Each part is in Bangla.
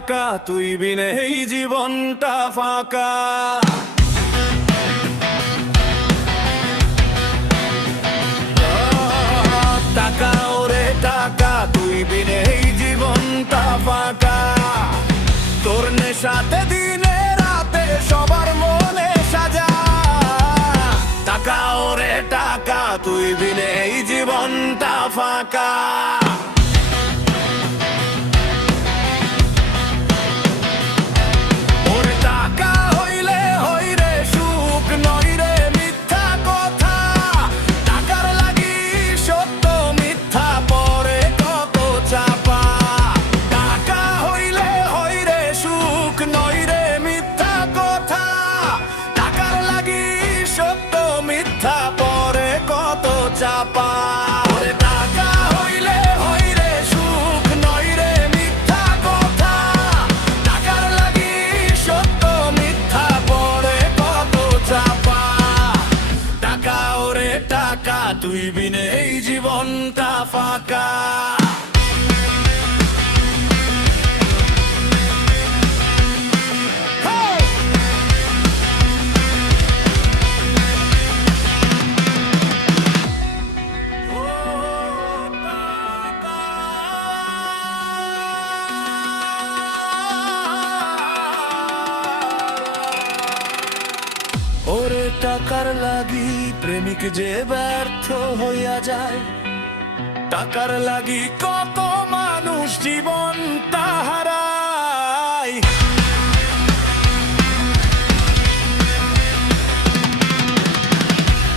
টাকা তুই বিনে এই জীবনটা ফাঁকা। টাকা ওরে টাকা তুই বিনে এই জীবনটা ফাঁকা। তোর নেশাতে দিনে রাতে সবার মনে সাজা। টাকা ওরে টাকা তুই বিনে এই জীবনটা ফাঁকা। ওরে টাকা হইলে হইরে সুখ নয় রে মিথ্যা কথা। টাকার লাগি সত্য মিথ্যা পরে কত চাপা। টাকা হইলে হইরে সুখ নয় রে মিথ্যা কথা। টাকার লাগি সত্য মিথ্যা পরে কত চাপা। ওরে টাকা হইলে হইরে সুখ নয় রে মিথ্যা কথা। টাকার লাগি সত্য মিথ্যা পরে কত চাপা। টাকা ওরে টাকা তুই বিনে এই জীবনটা ফাঁকা। ওরে টাকার লাগি প্রেমিক যে ব্যর্থ হইয়া যায়। টাকার লাগি কত মানুষ জীবন হারায়।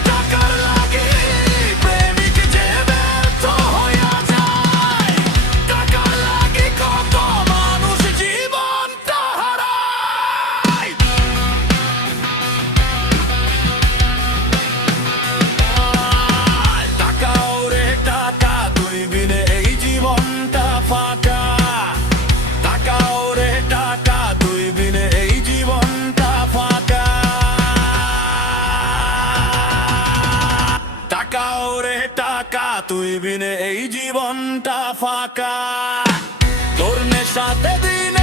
টাকার লাগি প্রেমিক যে ব্যর্থ হইয়া যায়। টাকার লাগি কত মানুষ জীবন হারায়। টাকা ওরে টাকা তুই বিনে এই জীবনটা ফাঁকা। টাকা ওরে টাকা তুই বিনে এই জীবনটা ফাঁকা। টাকা ওরে টাকা তুই বিনে এই জীবনটা ফাঁকা। তোর নেশাতে দিনে